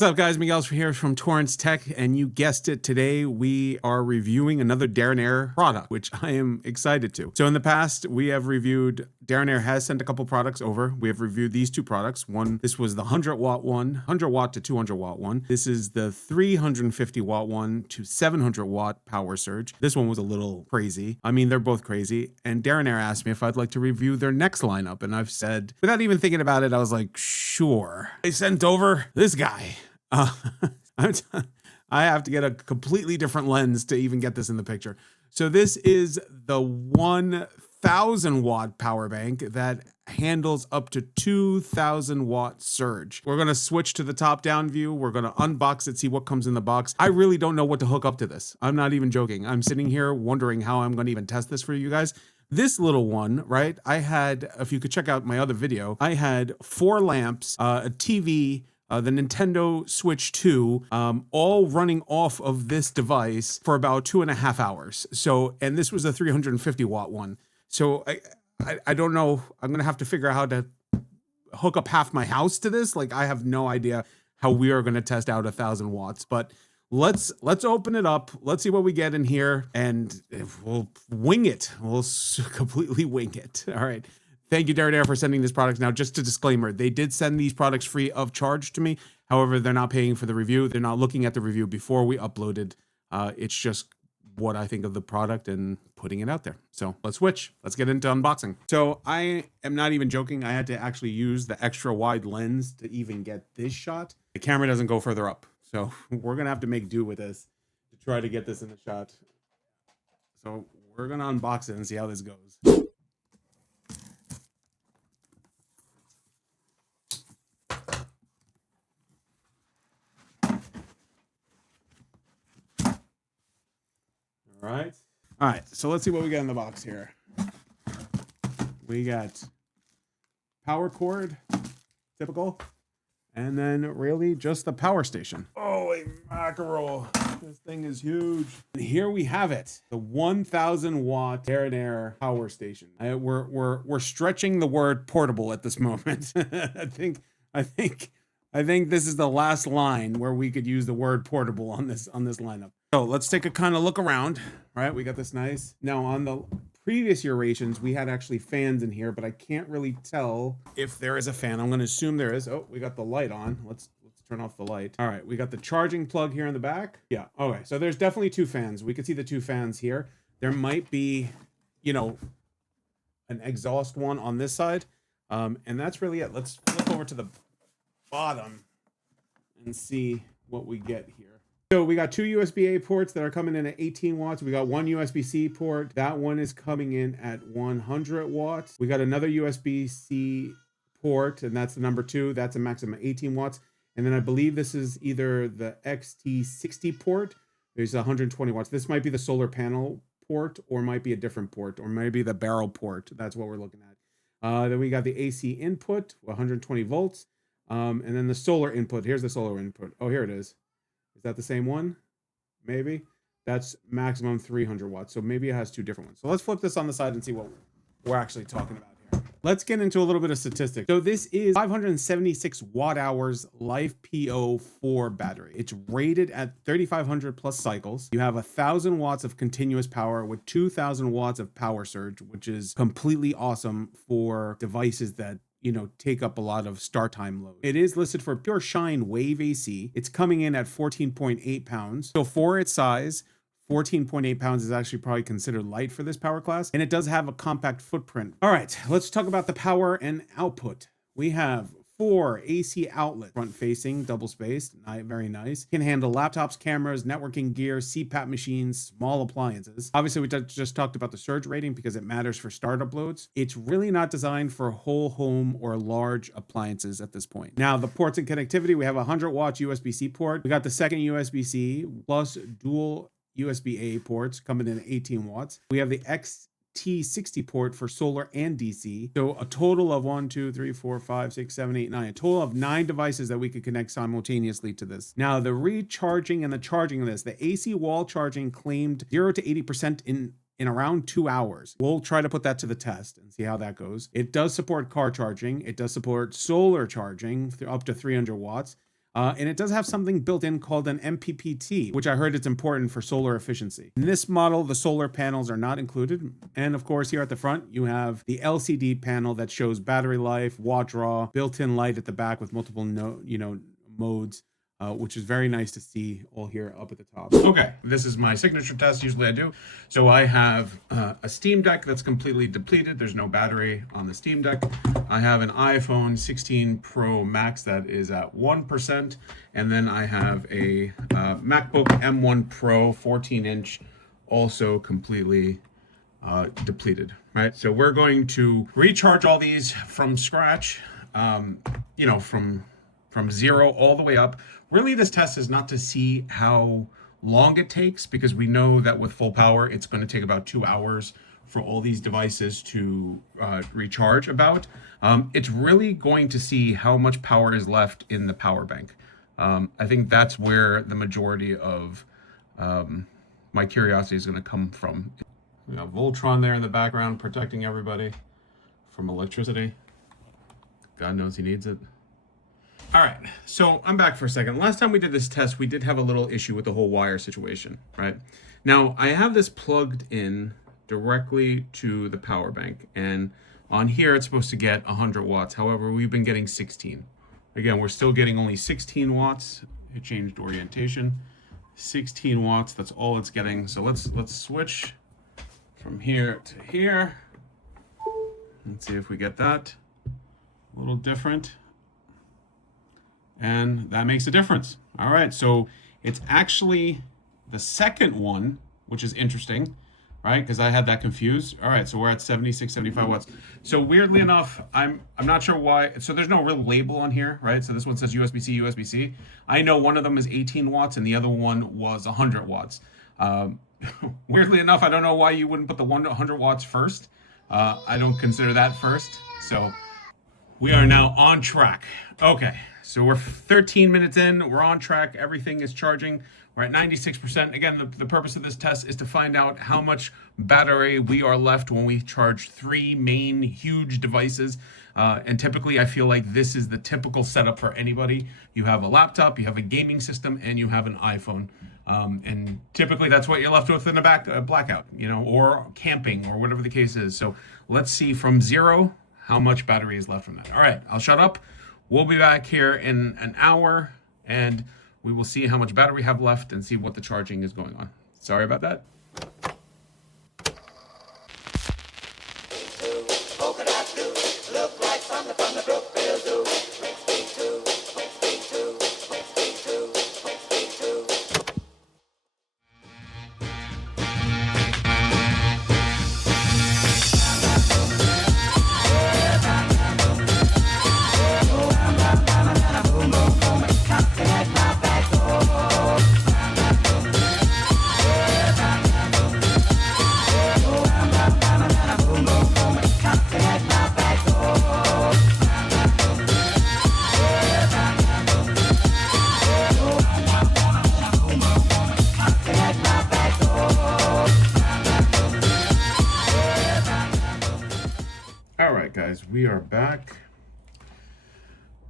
What's up, guys? Miguel here from Torrance Tech, and you guessed it, today we are reviewing another DaranEner product, which I am excited to. So in the past, we have reviewed, DaranEner has sent a couple products over. We have reviewed these two products. This was the 100 watt one, 100 watt to 200 watt one. This is the 350 watt one to 700 watt power surge. This one was a little crazy. I mean, they're both crazy. And DaranEner asked me if I'd like to review their next lineup, and I've said, without even thinking about it, I was like, sure. They sent over this guy. I have to get a completely different lens to even get this in the picture. So this is the 1000 watt power bank that handles up to 2000 watt surge. We're going to switch to the top down view. We're going to unbox it, see what comes in the box. I really don't know what to hook up to this. I'm not even joking. I'm sitting here wondering how I'm going to even test this for you guys. This little one, right? I had, if you could check out my other video, I had 4 lamps, a TV, the Nintendo Switch 2, all running off of this device for about 2.5 hours. So, and this was a 350 watt one. So I don't know. I'm gonna have to figure out how to hook up half my house to this. Like, I have no idea how we are gonna test out 1000 watts. But let's open it up. Let's see what we get in here, and we'll wing it. We'll completely wing it. All right. Thank you, DaranEner, for sending this product. Now, just a disclaimer, they did send these products free of charge to me. However, they're not paying for the review. They're not looking at the review before we uploaded. It's just what I think of the product and putting it out there. So let's switch. Let's get into unboxing. So I am not even joking. I had to actually use the extra wide lens to even get this shot. The camera doesn't go further up. So we're going to have to make do with this to try to get this in the shot. So we're going to unbox it and see how this goes. All right, so let's see what we got in the box here. We got power cord, typical, and then really just the power station. Holy mackerel, this thing is huge. And here we have it, the 1000 watt DaranEner power station. We're stretching the word portable at this moment. I think this is the last line where we could use the word portable on this lineup. So let's take a kind of look around. All right, we got this nice. Now on the previous iterations, we had actually fans in here, but I can't really tell if there is a fan. I'm going to assume there is. Oh, we got the light on. Let's turn off the light. All right, we got the charging plug here in the back. Yeah, okay. So there's definitely 2 fans. We can see the 2 fans here. There might be, you know, an exhaust one on this side. And that's really it. Let's flip over to the bottom and see what we get here. So we got 2 USB-A ports that are coming in at 18 watts. We got 1 USB-C port. That one is coming in at 100 watts. We got another USB-C port, and that's the number 2. That's a maximum of 18 watts. And then I believe this is either the XT60 port. There's 120 watts. This might be the solar panel port, or might be a different port, or maybe the barrel port. That's what we're looking at. Then we got the AC input, 120 volts. And then the solar input. Here's the solar input. Oh, here it is. Is that the same one? Maybe. That's maximum 300 watts. So maybe it has 2 different ones. So let's flip this on the side and see what we're actually talking about here. Let's get into a little bit of statistics. So this is 576 watt hours life PO4 battery. It's rated at 3,500 plus cycles. You have 1000 watts of continuous power with 2000 watts of power surge, which is completely awesome for devices that, you know, take up a lot of start time load. It is listed for pure shine wave AC. It's coming in at 14.8 pounds. So for its size, 14.8 pounds is actually probably considered light for this power class. And it does have a compact footprint. All right, let's talk about the power and output. We have 4 AC outlets, front facing, double spaced, very nice. Can handle laptops, cameras, networking gear, CPAP machines, small appliances. Obviously, we just talked about the surge rating because it matters for startup loads. It's really not designed for whole home or large appliances at this point. Now, the ports and connectivity, we have a 100 watts USB-C port. We got the second USB-C plus dual USB-A ports coming in at 18 watts. We have the XT60 port for solar and DC. So a total of 1, 2, 3, 4, 5, 6, 7, 8, 9. A total of 9 devices that we could connect simultaneously to this. Now, the recharging and the charging of this, the AC wall charging claimed 0 to 80% in around 2 hours. We'll try to put that to the test and see how that goes. It does support car charging. It does support solar charging up to 300 watts. And it does have something built in called an MPPT, which I heard it's important for solar efficiency. In this model, the solar panels are not included. And of course, here at the front, you have the LCD panel that shows battery life, watt draw, built-in light at the back with multiple modes. Which is very nice to see all here up at the top. Okay, this is my signature test. Usually I do. So I have a Steam Deck that's completely depleted. There's no battery on the Steam Deck. I have an iPhone 16 Pro Max that is at 1%. And then I have a MacBook M1 Pro 14-inch, also completely depleted, right? So we're going to recharge all these from scratch, from zero all the way up. Really, this test is not to see how long it takes, because we know that with full power, it's going to take about 2 hours for all these devices to recharge about. It's really going to see how much power is left in the power bank. I think that's where the majority of my curiosity is going to come from. We got Voltron there in the background protecting everybody from electricity. God knows he needs it. All right, so I'm back for a second. Last time we did this test, we did have a little issue with the whole wire situation, right? Now, I have this plugged in directly to the power bank, and on here, it's supposed to get 100 watts. However, we've been getting 16. Again, we're still getting only 16 watts. It changed orientation. 16 watts, that's all it's getting. So let's switch from here to here. Let's see if we get that. A little different. And that makes a difference. All right, so it's actually the second one, which is interesting, right? Because I had that confused. All right, so we're at 76, 75 watts. So weirdly enough, I'm not sure why. So there's no real label on here, right? So this one says USB-C, USB-C. I know one of them is 18 watts and the other one was 100 watts. Weirdly enough, I don't know why you wouldn't put the 100 watts first. I don't consider that first. So we are now on track. Okay. So we're 13 minutes in, we're on track, everything is charging, we're at 96%. Again, the purpose of this test is to find out how much battery we are left when we charge 3 main huge devices. And typically I feel like this is the typical setup for anybody. You have a laptop, you have a gaming system, and you have an iPhone. And typically that's what you're left with in a blackout, or camping or whatever the case is. So let's see from zero, how much battery is left from that. All right, I'll shut up. We'll be back here in an hour, and we will see how much battery we have left and see what the charging is going on. Sorry about that. Guys, we are back.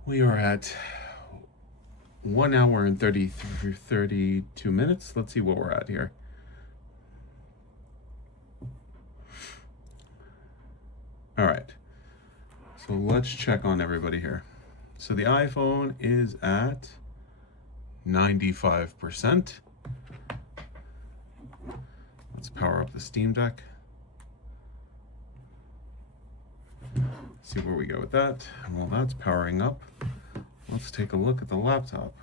We are at 1 hour and 32 minutes. Let's see what we're at here. All right, so let's check on everybody here. So the iPhone is at 95%. Let's power up the Steam Deck. See where we go with that. Well, that's powering up. Let's take a look at the laptop.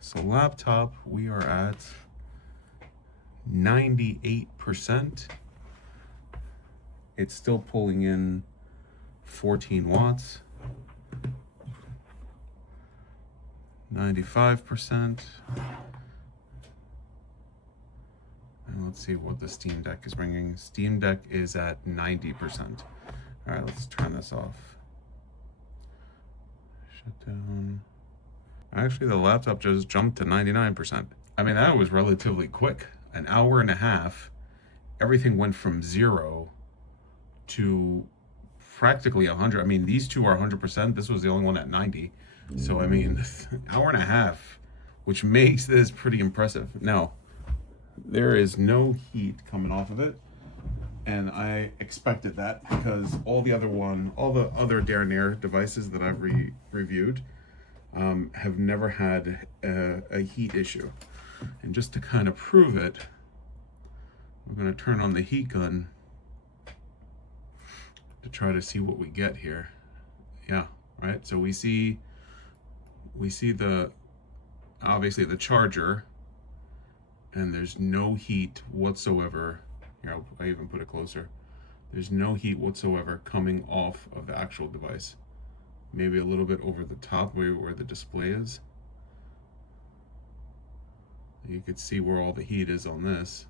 So laptop, we are at 98%. It's still pulling in 14 watts. 95%. And let's see what the Steam Deck is bringing. Steam Deck is at 90%. All right, let's turn this off. Shut down. Actually, the laptop just jumped to 99%. I mean, that was relatively quick. An hour and a half, everything went from 0 to practically 100. I mean, these two are 100%. This was the only one at 90. So, I mean, hour and a half, which makes this pretty impressive. Now, there is no heat coming off of it. And I expected that because all the other DaranEner devices that I've reviewed have never had a heat issue. And just to kind of prove it, we're going to turn on the heat gun to try to see what we get here. Yeah, right. So we see obviously the charger, and there's no heat whatsoever. Here, I even put it closer. There's no heat whatsoever coming off of the actual device. Maybe a little bit over the top where the display is. You could see where all the heat is on this.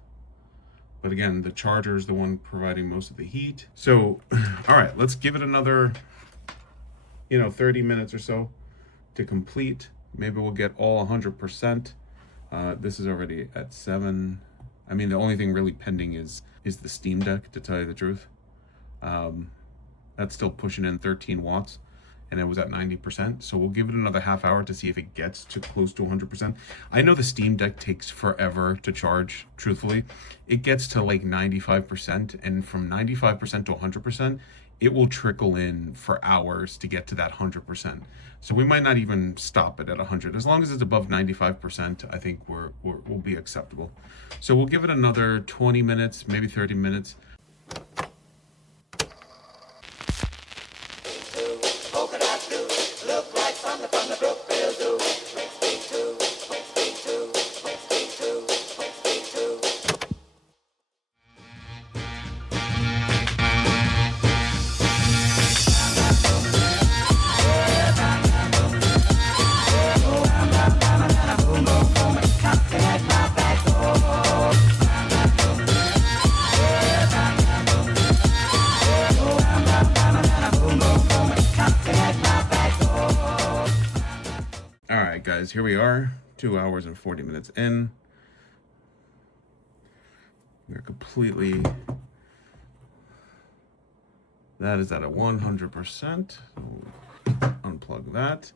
But again, the charger is the one providing most of the heat. So, all right, let's give it another, 30 minutes or so to complete. Maybe we'll get all 100%. This is already at 7. I mean, the only thing really pending is the Steam Deck, to tell you the truth. That's still pushing in 13 watts, and it was at 90%. So we'll give it another half hour to see if it gets to close to 100%. I know the Steam Deck takes forever to charge, truthfully. It gets to like 95%, and from 95% to 100%, it will trickle in for hours to get to that 100%. So we might not even stop it at 100. As long as it's above 95%, I think we'll be acceptable. So we'll give it another 20 minutes, maybe 30 minutes. Guys, here we are, 2 hours and 40 minutes in. We're completely, that is at a 100%. We'll unplug that.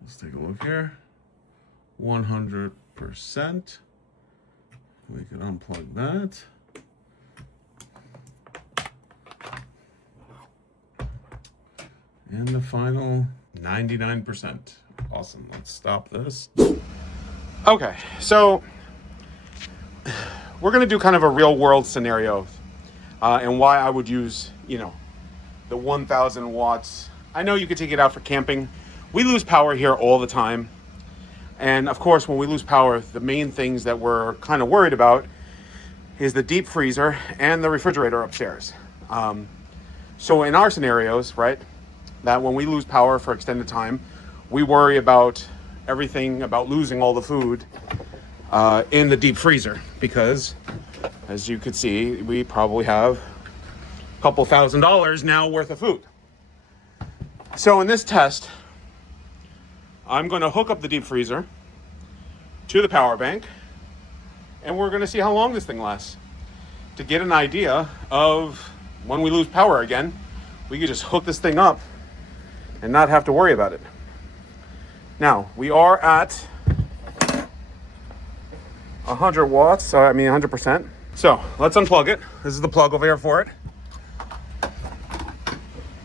Let's take a look here. 100%. We can unplug that. And the final 99%. Awesome. Let's stop this. Okay, so we're going to do kind of a real world scenario and why I would use, the 1000 watts. I know you could take it out for camping. We lose power here all the time. And of course, when we lose power, the main things that we're kind of worried about is the deep freezer and the refrigerator upstairs. So in our scenarios, right, that when we lose power for extended time, we worry about everything about losing all the food in the deep freezer, because as you could see, we probably have a couple $1,000 now worth of food. So in this test, I'm going to hook up the deep freezer to the power bank, and we're going to see how long this thing lasts to get an idea of when we lose power again, we could just hook this thing up and not have to worry about it. Now, we are at 100 watts, so 100%. So let's unplug it. This is the plug over here for it.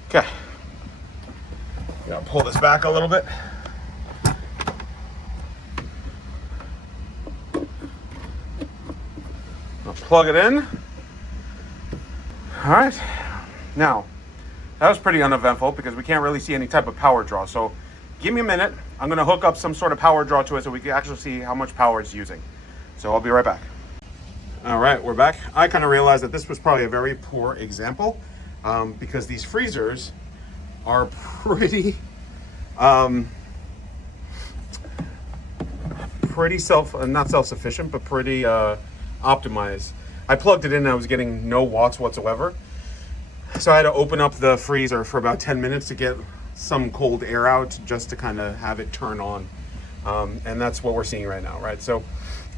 Okay. Gotta pull this back a little bit. I'll plug it in. All right. Now, that was pretty uneventful because we can't really see any type of power draw. So give me a minute. I'm going to hook up some sort of power draw to it so we can actually see how much power it's using. So I'll be right back. All right, we're back. I kind of realized that this was probably a very poor example because these freezers are pretty not self-sufficient, but pretty optimized. I plugged it in and I was getting no watts whatsoever. So I had to open up the freezer for about 10 minutes to get some cold air out just to kind of have it turn on. And that's what we're seeing right now, right? So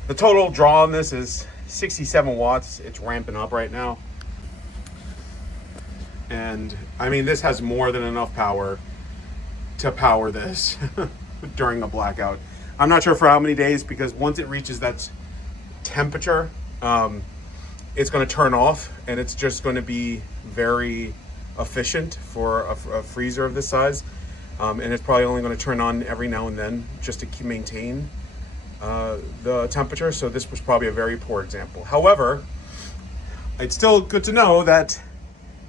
the total draw on this is 67 watts. It's ramping up right now. And I mean, this has more than enough power to power this during a blackout. I'm not sure for how many days, because once it reaches that temperature, it's going to turn off, and it's just going to be very efficient for a freezer of this size. And it's probably only going to turn on every now and then just to maintain the temperature. So this was probably a very poor example. However, it's still good to know that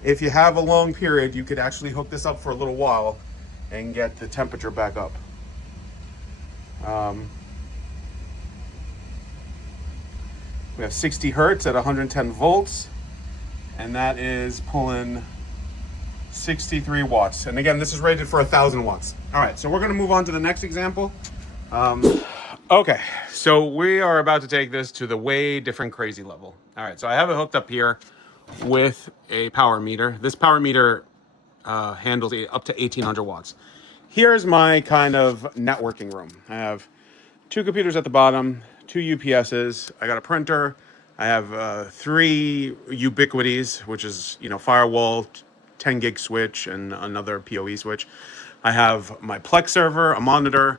if you have a long period, you could actually hook this up for a little while and get the temperature back up. We have 60 hertz at 110 volts, and that is pulling 63 watts. And again, this is rated for 1,000 watts. All right, so we're gonna move on to the next example. Okay, so we are about to take this to the way different crazy level. All right, so I have it hooked up here with a power meter. This power meter handles up to 1,800 watts. Here's my kind of networking room. I have 2 computers at the bottom, 2 UPSs. I got a printer. I have 3 ubiquities, which is, you know, firewall, 10 gig switch, and another PoE switch. I have my Plex server, a monitor,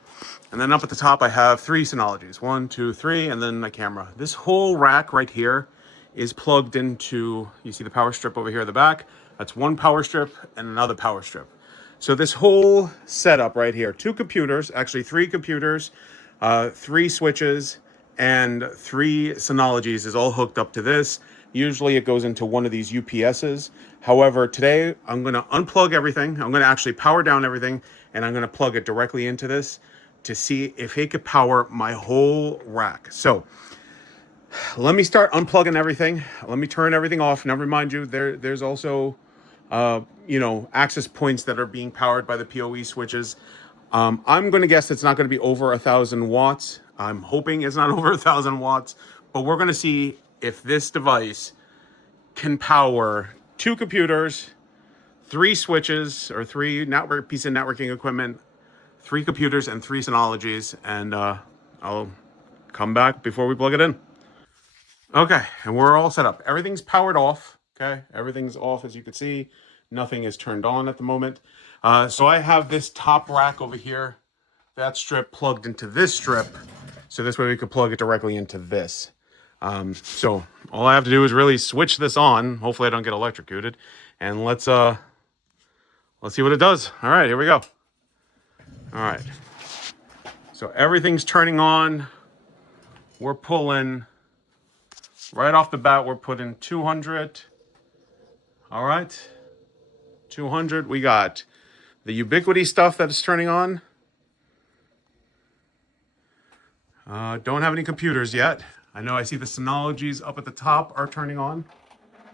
and then up at the top I have 3 Synologies, 1, 2, 3, and then my camera. This whole rack right here is plugged into, you see the power strip over here at the back? That's 1 power strip and another power strip. So this whole setup right here, 2 computers, actually 3 computers, 3 switches, and 3 Synologies is all hooked up to this. Usually it goes into one of these UPSs. However, today I'm gonna unplug everything. I'm gonna actually power down everything, and I'm gonna plug it directly into this to see if it could power my whole rack. So let me start unplugging everything. Let me turn everything off. Now, remind you, there's also, you know, access points that are being powered by the PoE switches. I'm going to guess it's not going to be over 1,000 watts. I'm hoping it's not over 1,000 watts, but we're going to see if this device can power 2 computers, 3 switches, or 3 piece of networking equipment, 3 computers, and 3 Synologies. And I'll come back before we plug it in. Okay, and we're all set up. Everything's powered off, okay? Everything's off, as you can see. Nothing is turned on at the moment. So I have this top rack over here, that strip plugged into this strip. So this way we could plug it directly into this. So all I have to do is really switch this on. Hopefully I don't get electrocuted. And let's see what it does. All right, here we go. All right. So everything's turning on. We're pulling... Right off the bat, we're putting 200. All right. 200. We got the ubiquity stuff that is turning on. Don't have any computers yet. I know I see the Synologies up at the top are turning on.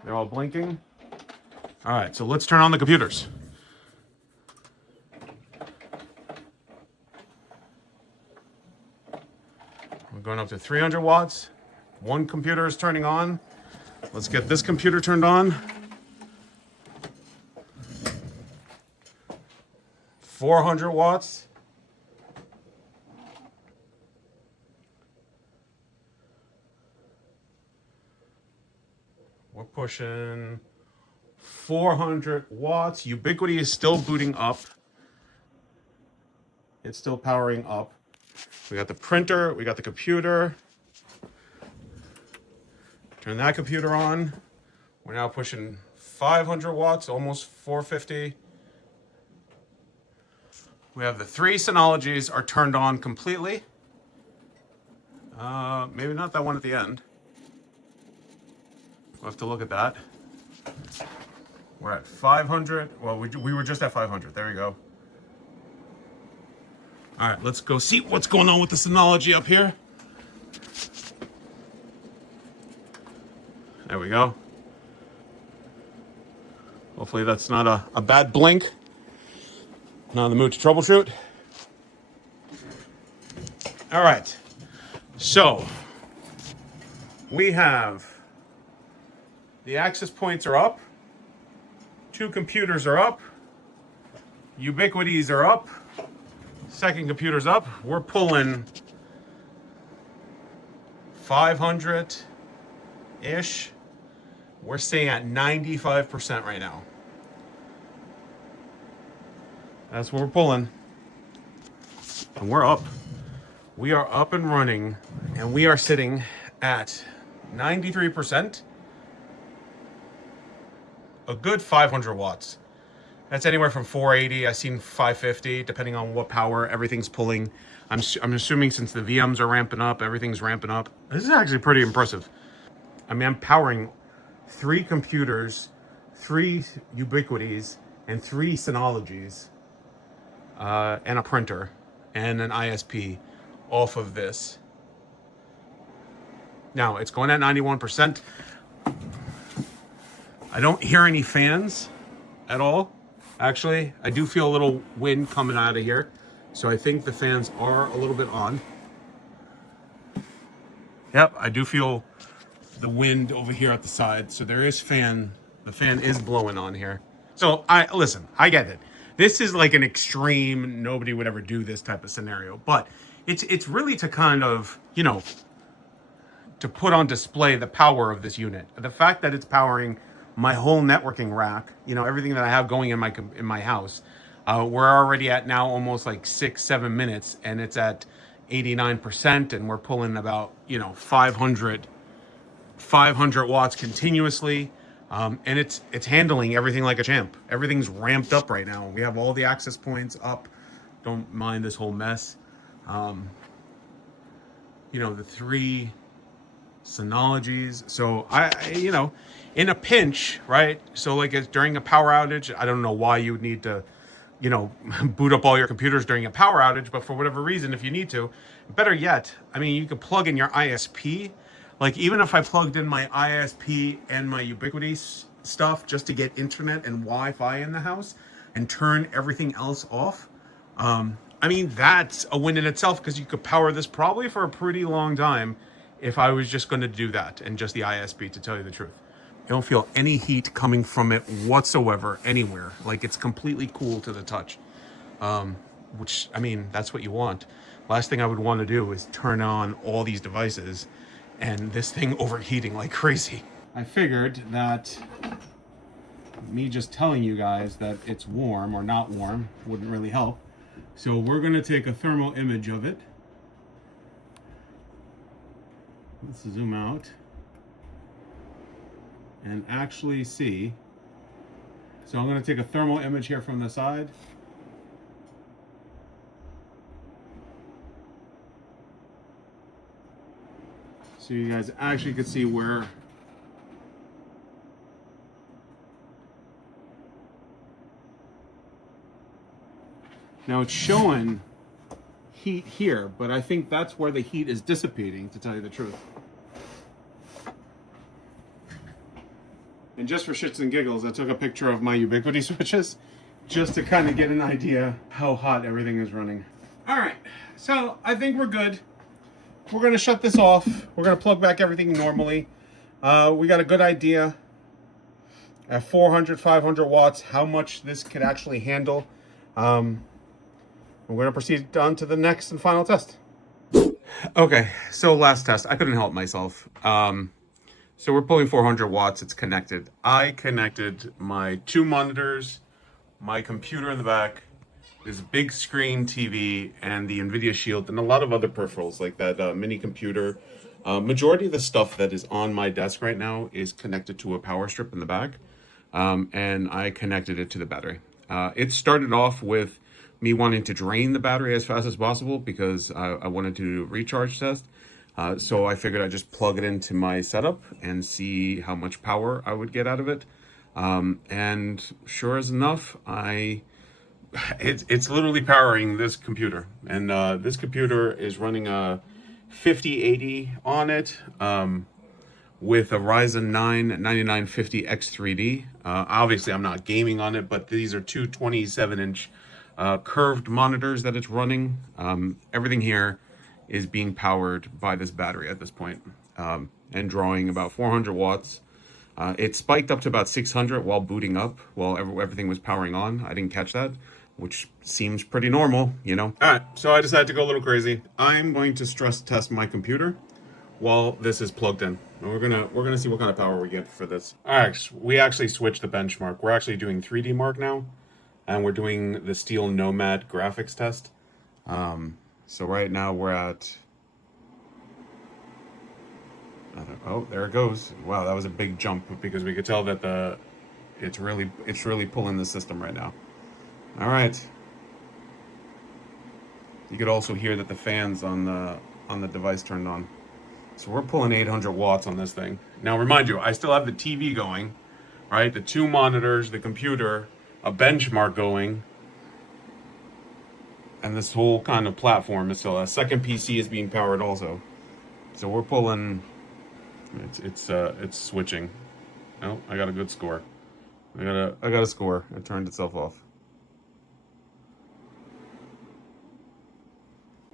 They're all blinking. All right, so let's turn on the computers. We're going up to 300 watts. 1 computer is turning on. Let's get this computer turned on. 400 watts. We're pushing 400 watts. Ubiquity is still booting up. It's still powering up. We got the printer, we got the computer. Turn that computer on. We're now pushing 500 watts, almost 450. We have the 3 Synologies are turned on completely. Maybe not that one at the end. We'll have to look at that. We're at 500. Well, we were just at 500. There we go. All right, let's go see what's going on with the Synology up here. There we go. Hopefully that's not a bad blink. Not in the mood to troubleshoot. All right. So we have the access points are up. 2 computers are up. Ubiquities are up. Second computer's up. We're pulling 500 ish. We're staying at 95% right now. That's what we're pulling. And we're up. We are up and running, and we are sitting at 93%. A good 500 watts. That's anywhere from 480. I've seen 550, depending on what power everything's pulling. I'm assuming since the VMs are ramping up, everything's ramping up. This is actually pretty impressive. I mean, I'm powering 3 computers, 3 ubiquities, and 3 Synologies, and a printer, and an ISP off of this. Now, it's going at 91%. I don't hear any fans at all. Actually, I do feel a little wind coming out of here. So I think the fans are a little bit on. Yep, I do feel the wind over here at the side. So there is the fan is blowing on here. So listen, I get it. This is like an extreme, nobody would ever do this type of scenario. But it's really to kind of, you know, to put on display the power of this unit. The fact that it's powering my whole networking rack, you know, everything that I have going in my house. We're already at now almost like 6-7 minutes, and it's at 89%, and we're pulling about, you know, 500 watts continuously, and it's handling everything like a champ. Everything's ramped up right now. We have all the access points up. Don't mind this whole mess. You know, the 3 Synologies. So you know, in a pinch, right? So like during a power outage, I don't know why you would need to, you know, boot up all your computers during a power outage, but for whatever reason, if you need to, better yet, I mean, you could plug in your ISP. Like even if I plugged in my ISP and my Ubiquiti stuff just to get internet and Wi-Fi in the house and turn everything else off, I mean, that's a win in itself, because you could power this probably for a pretty long time if I was just going to do that and just the ISP, to tell you the truth. I don't feel any heat coming from it whatsoever anywhere. Like, it's completely cool to the touch, which, I mean, that's what you want. Last thing I would want to do is turn on all these devices and this thing overheating like crazy. I figured that me just telling you guys that it's warm or not warm wouldn't really help. So we're going to take a thermal image of it. Let's zoom out and actually see. So I'm going to take a thermal image here from the side. So you guys actually could see where now it's showing heat here, but I think that's where the heat is dissipating, to tell you the truth. And just for shits and giggles, I took a picture of my Ubiquiti switches just to kind of get an idea how hot everything is running. All right, so I think we're good. We're going to shut this off. We're going to plug back everything normally. We got a good idea at 400, 500 watts how much this could actually handle. We're going to proceed on to the next and final test. Okay, so last test. I couldn't help myself. So we're pulling 400 watts. It's connected. I connected my 2 monitors, my computer in the back, this big screen TV, and the NVIDIA Shield, and a lot of other peripherals like that mini computer. Majority of the stuff that is on my desk right now is connected to a power strip in the back, and I connected it to the battery. It started off with me wanting to drain the battery as fast as possible because I wanted to do a recharge test. So I figured I'd just plug it into my setup and see how much power I would get out of it. And sure as enough, it's literally powering this computer. And this computer is running a 5080 on it with a Ryzen 9 9950X3D. Obviously, I'm not gaming on it, but these are two 27-inch curved monitors that it's running. Everything here is being powered by this battery at this point, and drawing about 400 watts. It spiked up to about 600 while booting up, while everything was powering on. I didn't catch that, which seems pretty normal, you know? All right, so I decided to go a little crazy. I'm going to stress test my computer while this is plugged in. And we're gonna see what kind of power we get for this. All right, we actually switched the benchmark. We're actually doing 3D Mark now, and we're doing the Steel Nomad graphics test. So right now we're at. Oh, there it goes. Wow, that was a big jump because we could tell that it's really pulling the system right now. All right. You could also hear that the fans on the device turned on. So we're pulling 800 watts on this thing. Now, remind you, I still have the TV going, right? The 2 monitors, the computer, a benchmark going, and this whole kind of platform is still. A second PC is being powered also. So we're pulling. It's switching. Oh, I got a good score. I got a score. It turned itself off.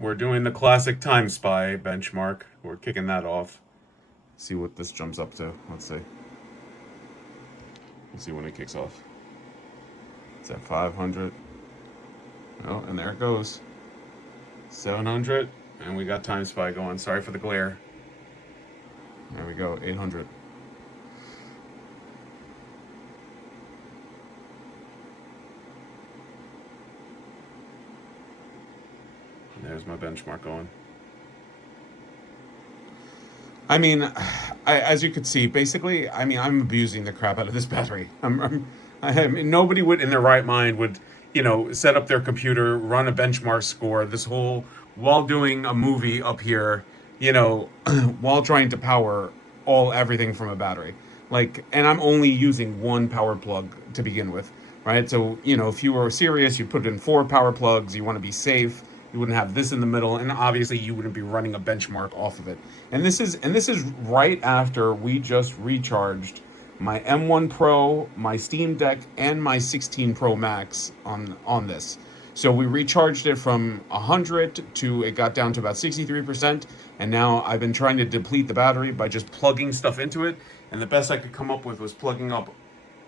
We're doing the classic Time Spy benchmark. We're kicking that off. See what this jumps up to. Let's see. Let's see when it kicks off. It's at 500. Oh, and there it goes. 700. And we got Time Spy going. Sorry for the glare. There we go. 800. There's my benchmark going. I mean, as you could see, basically, I mean, I'm abusing the crap out of this battery. I mean, nobody would, in their right mind, would, set up their computer, run a benchmark score, this whole, while doing a movie up here, while trying to power everything from a battery. Like, and I'm only using one power plug to begin with, right? So, if you were serious, you'd put in 4 power plugs, you want to be safe. You wouldn't have this in the middle, and obviously you wouldn't be running a benchmark off of it. And this is right after we just recharged my M1 Pro, my Steam Deck, and my 16 Pro Max on this. So we recharged it from 100 to it got down to about 63%, and now I've been trying to deplete the battery by just plugging stuff into it, and the best I could come up with was plugging up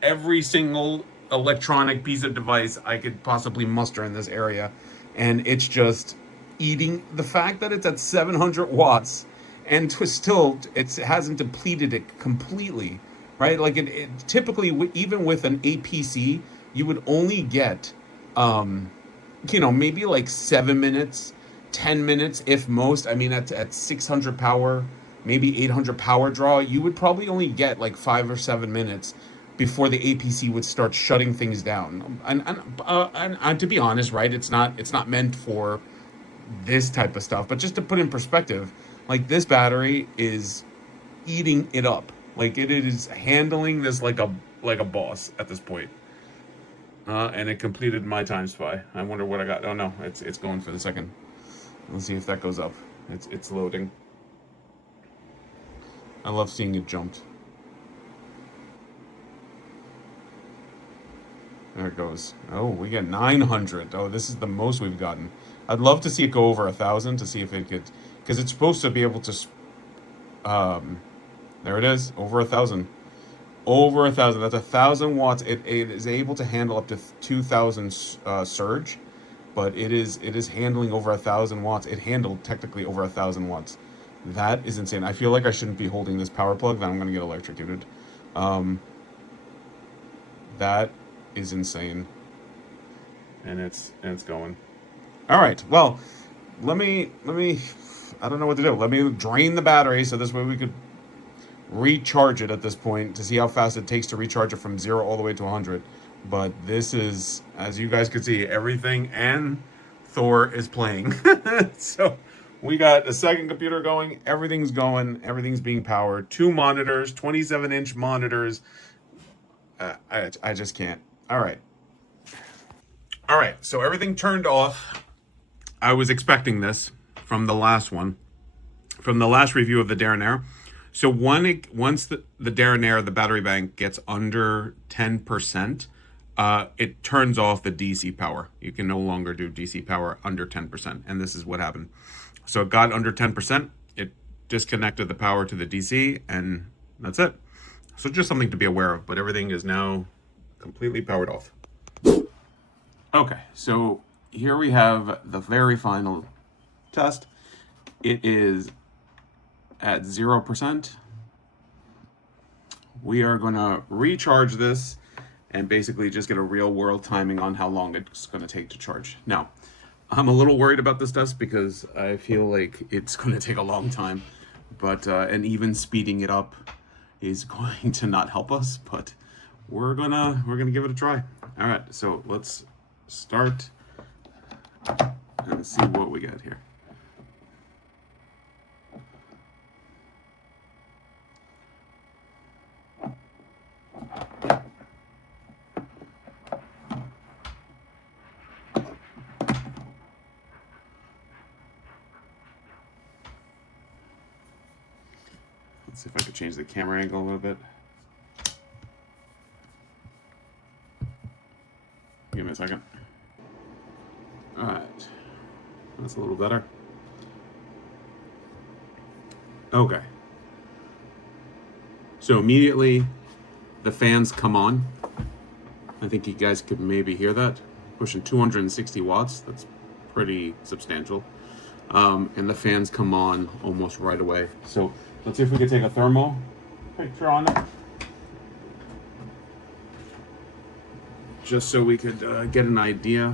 every single electronic piece of device I could possibly muster in this area. And it's just eating the fact that it's at 700 watts and it hasn't depleted it completely, right? Like it typically, even with an APC, you would only get, maybe like 7 minutes, 10 minutes, if most. I mean, at 600 power, maybe 800 power draw, you would probably only get like 5 or 7 minutes before the APC would start shutting things down. And to be honest, right, it's not meant for this type of stuff. But just to put in perspective, like this battery is eating it up. Like it is handling this like a boss at this point. And it completed my Time Spy. I wonder what I got. Oh no, it's going for the second. Let's see if that goes up. It's loading. I love seeing it jumped. There it goes. Oh, we get 900. Oh, this is the most we've gotten. I'd love to see it go over 1,000 to see if it could, because it's supposed to be able to. There it is, over 1,000. Over 1,000. That's 1,000 watts. It is able to handle up to 2,000 surge, but it is handling over 1,000 watts. It handled technically over 1,000 watts. That is insane. I feel like I shouldn't be holding this power plug. Then I'm going to get electrocuted. That is insane, and it's going. All right, well, let me I don't know what to do. Let me drain the battery so this way we could recharge it at this point to see how fast it takes to recharge it from 0 all the way to 100. But this is, as you guys can see, everything and Thor is playing. So we got a second computer going, everything's being powered, 2 monitors, 27-inch monitors. I just can't. All right, so everything turned off. I was expecting this from the last one, from the last review of the DaranEner. So once the DaranEner, the battery bank, gets under 10%, it turns off the DC power. You can no longer do DC power under 10%, and this is what happened. So it got under 10%, it disconnected the power to the DC, and that's it. So just something to be aware of, but everything is now completely powered off. Okay, so here we have the very final test. It is at 0%. We are gonna recharge this and basically just get a real world timing on how long it's gonna take to charge. Now, I'm a little worried about this test because I feel like it's gonna take a long time, but and even speeding it up is going to not help us, but we're gonna give it a try. All right, so let's start and see what we got here. Let's see if I could change the camera angle a little bit. Give me a second. All right, that's a little better. Okay. So immediately the fans come on. I think you guys could maybe hear that. Pushing 260 watts. That's pretty substantial. And the fans come on almost right away. So let's see if we can take a thermal picture on it. Just so we could get an idea.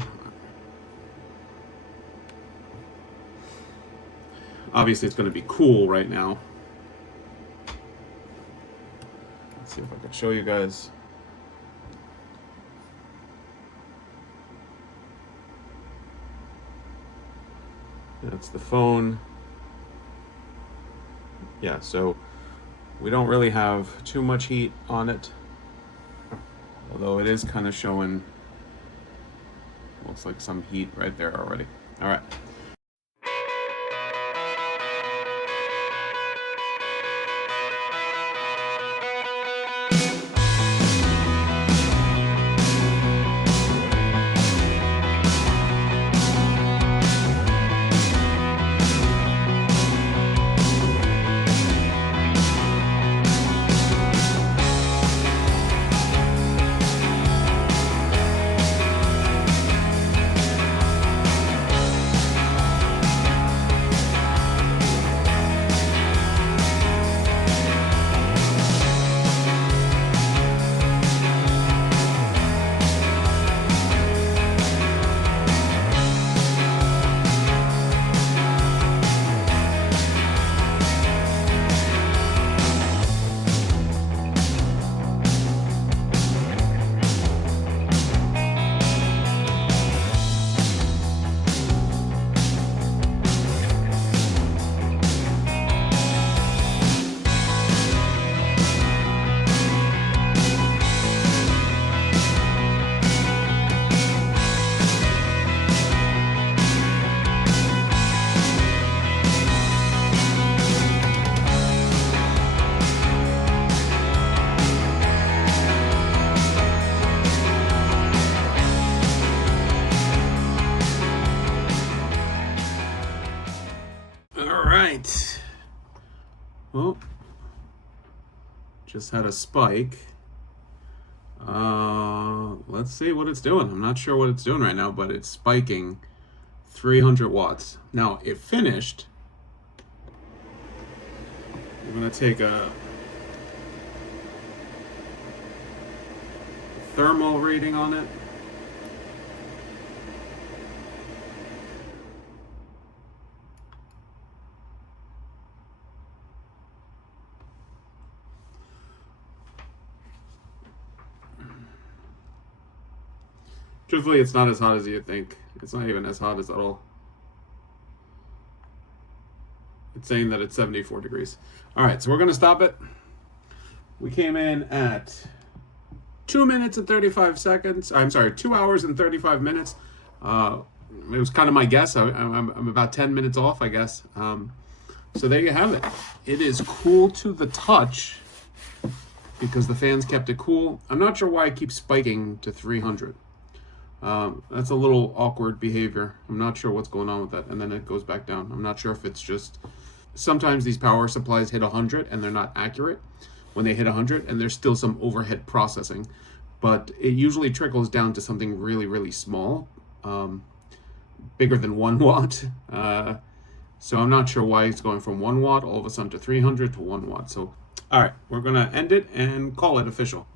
Obviously, it's going to be cool right now. Let's see if I can show you guys. That's the phone. Yeah, so we don't really have too much heat on it. Although it is kind of showing, looks like some heat right there already. All right. Well, just had a spike. Let's see what it's doing. I'm not sure what it's doing right now, but it's spiking 300 watts. Now, it finished. I'm going to take a thermal reading on it. Truthfully, it's not as hot as you'd think. It's not even as hot as at all. It's saying that it's 74 degrees. All right, so we're going to stop it. We came in at 2 minutes and 35 seconds. I'm sorry, 2 hours and 35 minutes. It was kind of my guess. I'm about 10 minutes off, I guess. So there you have it. It is cool to the touch because the fans kept it cool. I'm not sure why it keeps spiking to 300. That's a little awkward behavior. I'm not sure what's going on with that. And then it goes back down. I'm not sure if it's just, sometimes these power supplies hit 100 and they're not accurate when they hit 100 and there's still some overhead processing, but it usually trickles down to something really, really small, bigger than 1 watt. So I'm not sure why it's going from 1 watt all of a sudden to 300 to 1 watt. So, all right, we're going to end it and call it official.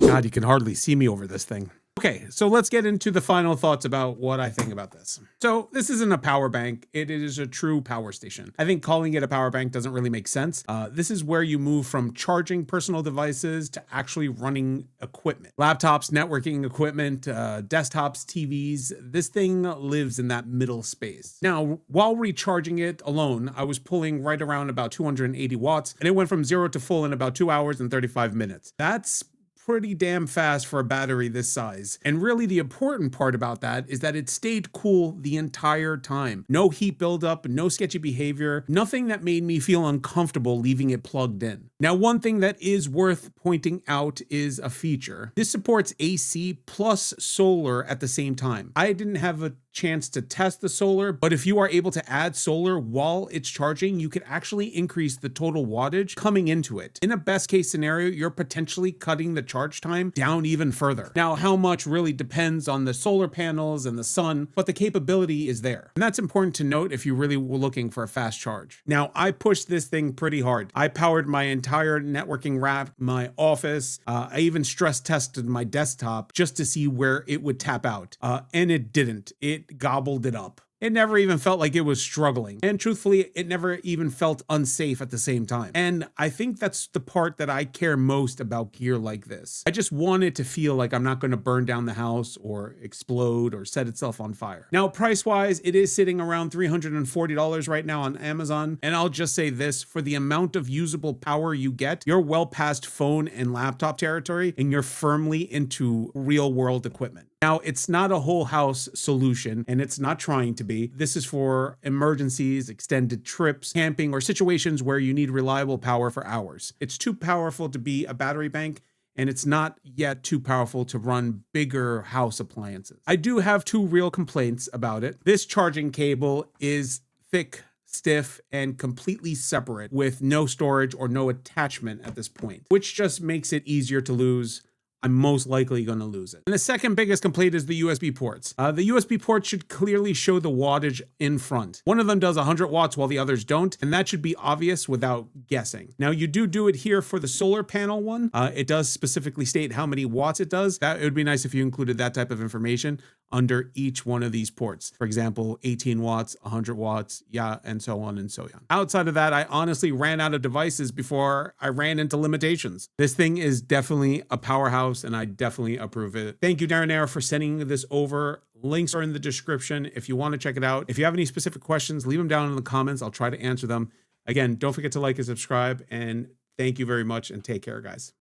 God, you can hardly see me over this thing. Okay, so let's get into the final thoughts about what I think about this. So this isn't a power bank. It is a true power station. I think calling it a power bank doesn't really make sense. This is where you move from charging personal devices to actually running equipment. Laptops, networking equipment, desktops, TVs. This thing lives in that middle space. Now, while recharging it alone, I was pulling right around about 280 watts, and it went from 0 to full in about 2 hours and 35 minutes. That's pretty damn fast for a battery this size. And really the important part about that is that it stayed cool the entire time. No heat buildup, no sketchy behavior, nothing that made me feel uncomfortable leaving it plugged in. Now, one thing that is worth pointing out is a feature. This supports AC plus solar at the same time. I didn't have a chance to test the solar, but if you are able to add solar while it's charging, you could actually increase the total wattage coming into it. In a best case scenario, you're potentially cutting the charge time down even further. Now, how much really depends on the solar panels and the sun, but the capability is there. And that's important to note if you really were looking for a fast charge. Now, I pushed this thing pretty hard. I powered my entire networking rack, my office. I even stress tested my desktop just to see where it would tap out. And it didn't. It gobbled it up. It never even felt like it was struggling. And truthfully, it never even felt unsafe at the same time. And I think that's the part that I care most about gear like this. I just want it to feel like I'm not going to burn down the house or explode or set itself on fire. Now, price-wise, it is sitting around $340 right now on Amazon. And I'll just say this, for the amount of usable power you get, you're well past phone and laptop territory, and you're firmly into real-world equipment. Now, it's not a whole house solution, and it's not trying to be. This is for emergencies, extended trips, camping, or situations where you need reliable power for hours. It's too powerful to be a battery bank, and it's not yet too powerful to run bigger house appliances. I do have 2 real complaints about it. This charging cable is thick, stiff, and completely separate with no storage or no attachment at this point, which just makes it easier to lose. I'm most likely going to lose it. And the second biggest complaint is the USB ports. The USB ports should clearly show the wattage in front. One of them does 100 watts while the others don't, and that should be obvious without guessing. Now, you do it here for the solar panel one. It does specifically state how many watts it does. It would be nice if you included that type of information under each one of these ports. For example, 18 watts, 100 watts, yeah, and so on and so on. Outside of that, I honestly ran out of devices before I ran into limitations. This thing is definitely a powerhouse, and I definitely approve it. Thank you, DaranEner, for sending this over. Links are in the description if you want to check it out. If you have any specific questions, leave them down in the comments. I'll try to answer them. Again, don't forget to like and subscribe, and thank you very much, and take care, guys.